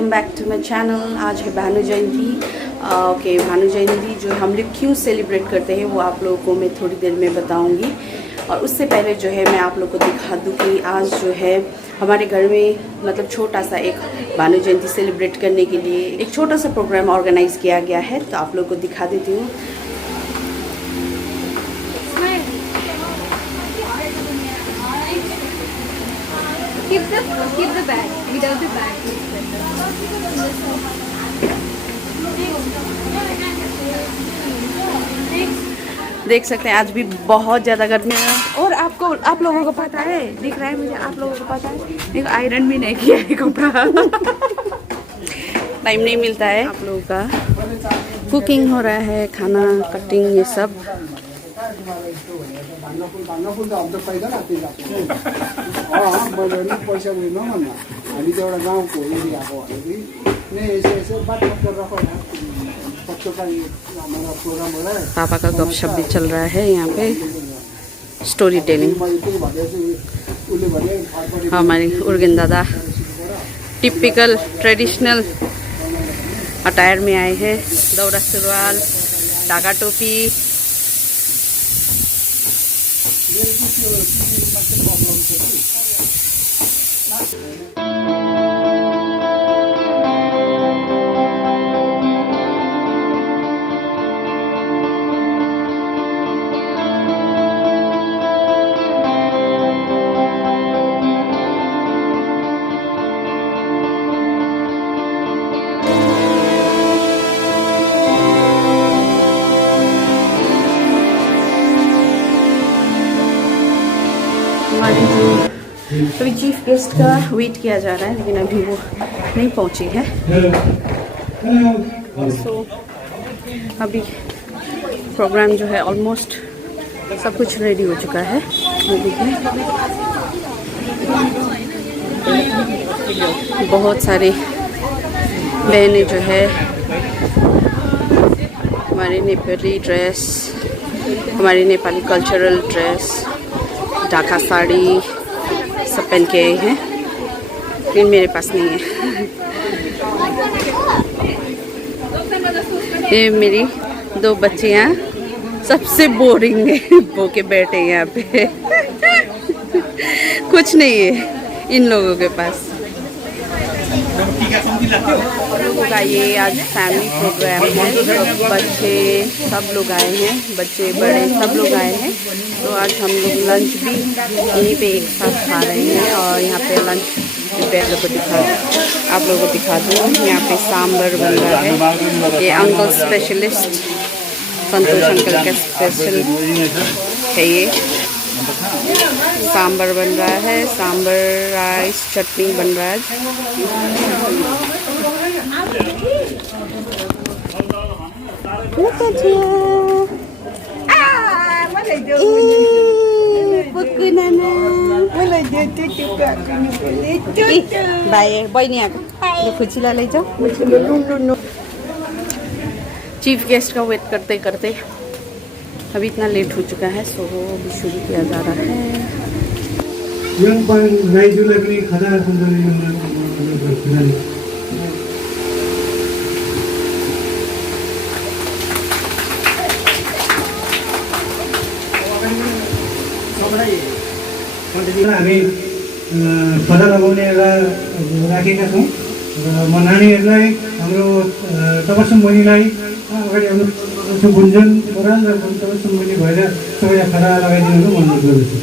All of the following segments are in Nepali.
Welcome back to my channel. आज है भानु जयंती। ओके, भानु जयंती जो हम लोग क्यों सेलिब्रेट करते हैं वो आप लोगों को मैं थोड़ी देर में बताऊंगी। और उससे पहले जो है मैं आप लोगों को दिखा दूँ कि आज जो है हमारे घर में मतलब छोटा सा एक भानु जयंती सेलिब्रेट करने के लिए एक छोटा सा प्रोग्राम ऑर्गेनाइज़ किया गया है। तो आप लोगों को दिखा देती हूँ। Keep the bag. Without the bag, it's better. देख सकते हैं आज भी बहुत ज़्यादा गर्मी है। और आप लोगों को पता है, दिख रहा है मुझे, आप लोगों को पता है एक आयरन भी नहीं किया है कपड़ा। टाइम नहीं मिलता है। आप लोगों का कुकिंग हो रहा है, खाना कटिंग ये सब। पापा का गपशप भी चल रहा है यहाँ पे, स्टोरी टेलिंग। हमारी उर्गिन दादा टिपिकल ट्रेडिशनल अटायर में आए हैं, दौरा सुरवाल, टाका टोपी। हमारी जो अभी चीफ गेस्ट का वेट किया जा रहा है, लेकिन अभी वो नहीं पहुंची है। तो अभी प्रोग्राम जो है ऑलमोस्ट सब कुछ रेडी हो चुका है। ये देखिए बहुत सारी बहनें जो है हमारी नेपाली ड्रेस, हमारी नेपाली कल्चरल ड्रेस, ढाका साड़ी सब पहन के आए हैं, लेकिन मेरे पास नहीं है। ये मेरी दो बच्चियाँ सबसे बोरिंग है, बो के बैठे हैं यहाँ पे। कुछ नहीं है इन लोगों के पास। लोगों का ये आज फैमिली प्रोग्राम है, तो बच्चे सब लोग आए हैं, बच्चे बड़े सब लोग आए हैं। तो आज हम लोग लंच भी यहीं पे एक साथ खा रहे हैं। और यहाँ पे लंच आप लोगों को दिखा दूँ। यहाँ पे सांभर बन रहा है, ये अंकल स्पेशलिस्ट संतोष अंकल का स्पेशल है। ये सांभर बन रहा है, सांभर राइस चटनी बन रहा है। बहनी आएको खुसीलाई लैजाऊ। चीफ गेस्ट का वेट करते करते अभी इतना लेट हो चुका है, सो अभी शुरू किया जा रहा है। हामी खदा लगाउने एउटा राखेका छौँ र म नानीहरूलाई हाम्रो तबसुम बहिनीलाई अगाडि आउनु गुन्जन बराल र तबसुम बहिनी भएर सबैलाई खदा लगाइदिनु म अनुरोध गर्दछु।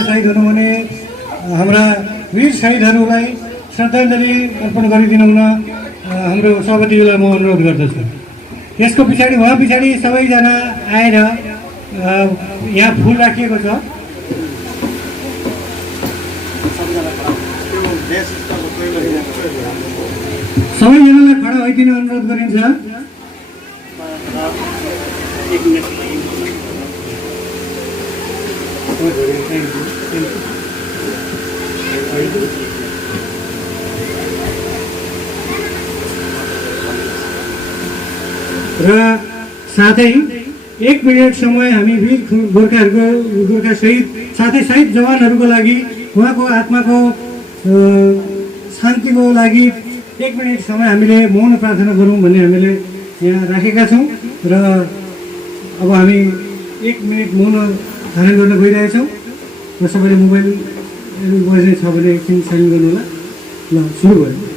शहीदहरू भने हाम्रा वीर शहीदहरूलाई श्रद्धाञ्जली अर्पण गरिदिनु हुन हाम्रो सभापतिलाई म अनुरोध गर्दछु। यसको पछाडि उहाँ पछाडि सबैजना आएर यहाँ फुल राखिएको छ। सबैजनालाई खडा भइदिन अनुरोध गरिन्छ। र साथै 1 मिनेट समय हामी वीर गोर्खा शहीद साथै शहीद जवानहरूको लागि उहाँको आत्माको शान्तिको लागि 1 मिनेट समय हामीले मौन प्रार्थना गरौँ भन्ने हामीले यहाँ राखेका छौँ। र अब हामी 1 मिनेट मौन धारण गर्न गइरहेछौँ र सबैले मोबाइल बज्ने छ भने एकछिन साइलेन्ट गर्नु होला। ल सुरु भयो।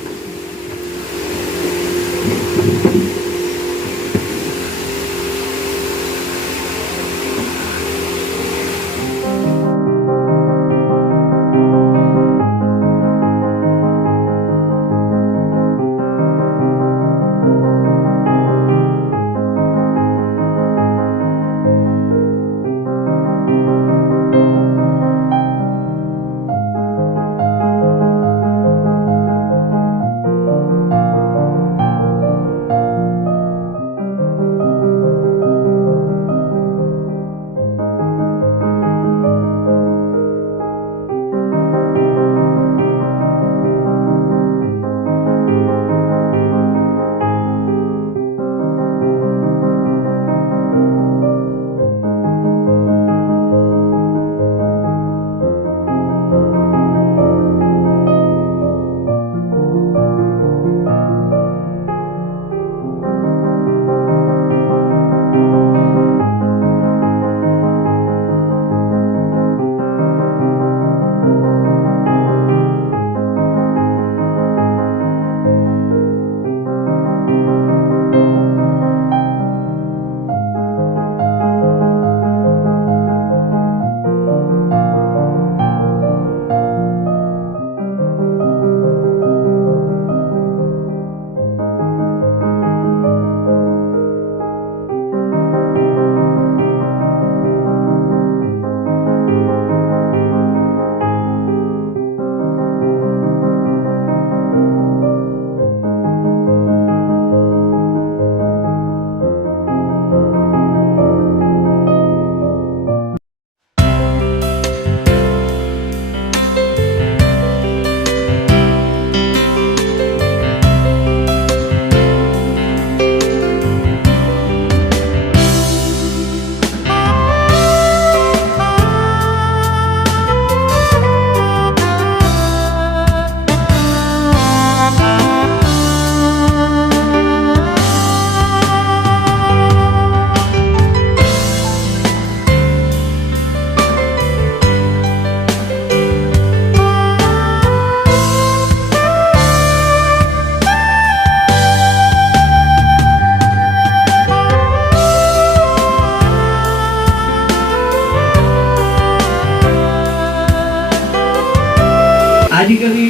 आदिकवि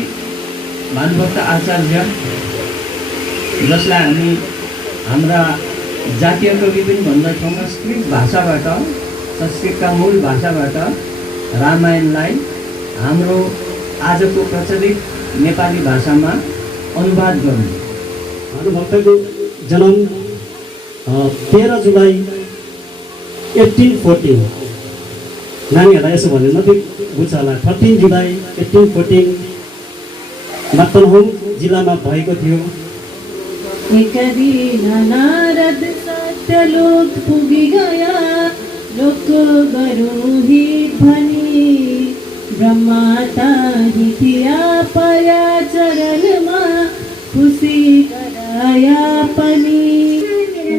भानुभक्त आचार्य जसलाई हामी हाम्रा जातीय कवि पनि भन्दछौँ, संस्कृत भाषाबाट संस्कृतका मूल भाषाबाट रामायणलाई हाम्रो आजको प्रचलित नेपाली भाषामा अनुवाद गर्नु। भानुभक्तको जन्म 13 जुलाई 1814। नानीहरूलाई यसो भन्नु मात्रै बुझ्छ होला। 13 जुलाई 1814 मत्तनहुम जिल्लामा भएको थियो। एक दिन नारद सत्यलोक पुगी गया, लोक गरौँ हित भनी, ब्रह्माता हितिया पया चरणमा, खुसी गराया पनि।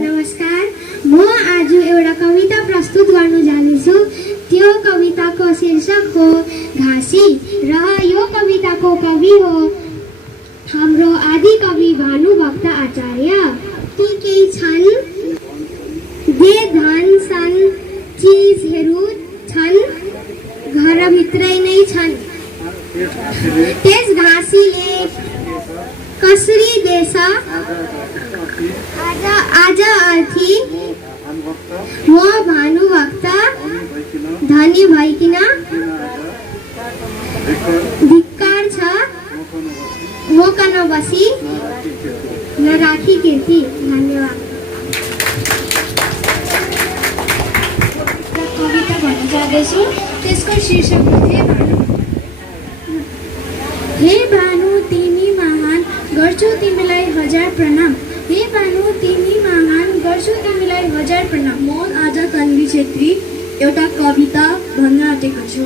नमस्कार, म आज एउटा कविता प्रस्तुत गर्न जानेछु। त्यो कविताको शीर्षक हो घाँसी र यो कविताको कवि हो हाम्रो आदि कवि भानुभक्त आचार्य। ती केही छन्, जे धन सन चिजहरू छन् घरभित्रै नै छन्। त्यस घाँसीले कसरी देश आज अर्थी म भानुभक्त धनी भइकिन धिक्कार छ मौका नबसी नराखी कीर्ति। धन्यवाद। कविता भन्न जाँदैछु, त्यसको शीर्षक हो हे भानु तिमी महान, गर्छु तिमीलाई हजार प्रणाम। हे भानु तिमी महान, गर्छु तिमीलाई हजार प्रणाम। म आज तन्वी छेत्री एउटा कविता भन्न आँटेको छु।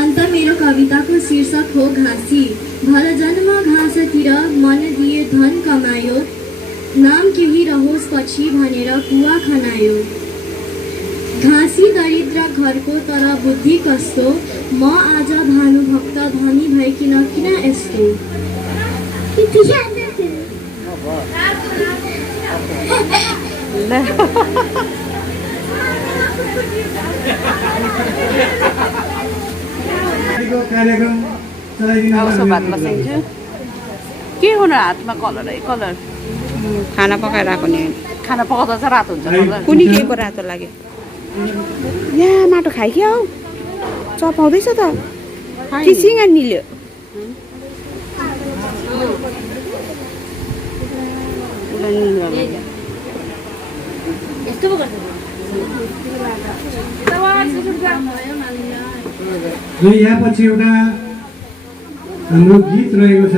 अन्त मेरो कविताको शीर्षक हो घाँसी। भर जन्म घाँसतिर मन दिए धन कमायो, नाम केही रहोस् पछि भनेर कुवा खनायो। घाँसी दरिद्र घरको तर बुद्धि कस्तो, म आज भानुभक्त धनी भइकिन किन यस्तो। कार्यक्रम चलाइदिनु उसो भात बसाइन्छु। के हो र हातमा कलर है कलर? खाना पकाएर आएको नि खाना पकाउँदा चाहिँ रातो हुन्छ कलर। कुनी के को रातो लाग्यो? यहाँ माटो खाइ क्या हौ, चपाउँदैछ त कि सिँगार निल्यो? र यहाँ पछि एउटा हाम्रो गीत रहेको छ।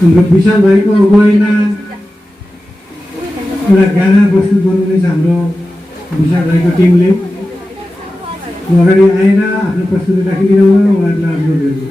हाम्रो विशाल भाइको अगुवाईमा एउटा गाना प्रस्तुत गर्नुहुनेछ हाम्रो विशाल भाइको टिमले। अगाडि आएर आफ्नो प्रस्तुति राखिदिनु उहाँहरूलाई अनुरोध गर्छु।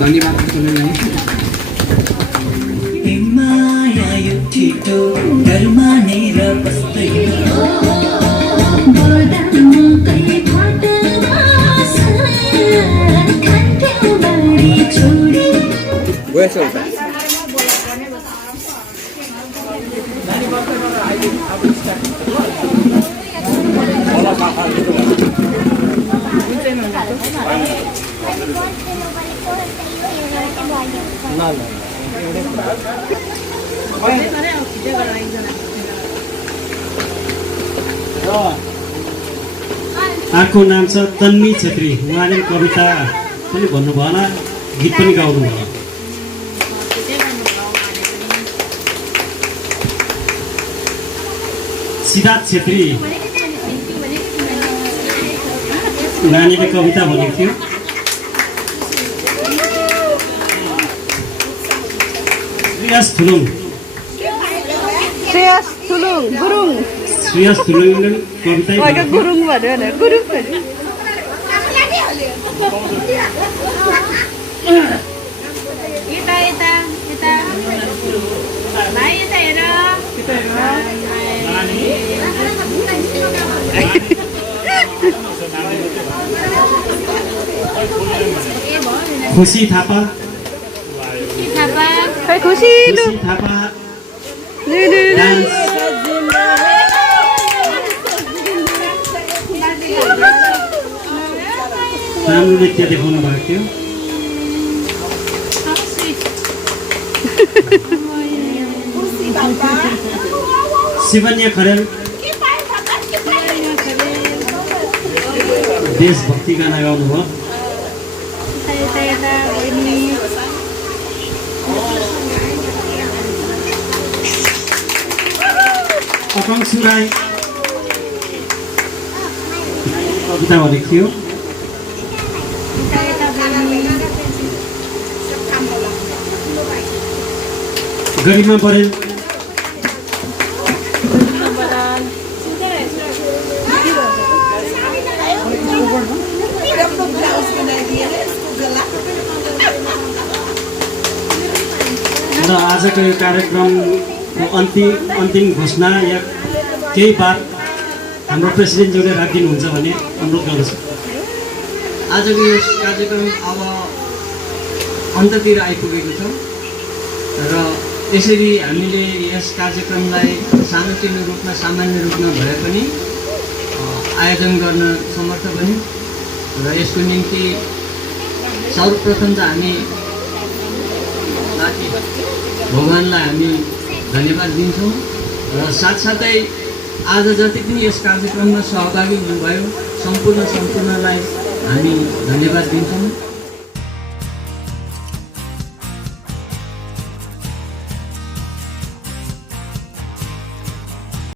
धन्यवाद सुनाइए। माया यो छिटो डरमानेर बस्दैन अर्को नाम छ तन्मी छेत्री। उहाँले कविता पनि भन्नुभयो होला, गीत पनि गाउनुभयो। सिद्धार्थ छेत्री नानीले कविता भनेको थियो। श्रेयस थुलुङ गुरुङ श्रेयस थुलुङले कविता गुरुङ भन्यो भने गुरुङ भन्यो। खुसी थापा खुसी थापा राम्रो नृत्य देखाउनु भएको थियो। शिवन्या खरेल देशभक्ति गाना गाउनुभयो। अकांक्षु राई कविता भनेको थियो। गरिमा परेल र आजको यो कार्यक्रमको अन्तिम घोषणा या केही बात हाम्रो प्रेसिडेन्टज्यूले राखिदिनुहुन्छ भने अनुरोध गर्दछु। आजको यस कार्यक्रम अब अन्ततिर आइपुगेको छ र यसरी हामीले यस कार्यक्रमलाई सानोतिनो रूपमा सामान्य रूपमा भए पनि आयोजन गर्न समर्थ बन्यौँ र यसको निम्ति सर्वप्रथम त हामी भगवान्लाई हामी धन्यवाद दिन्छौँ र साथसाथै आज जति पनि यस कार्यक्रममा सहभागी हुनुभयो सम्पूर्णलाई हामी धन्यवाद दिन्छौँ।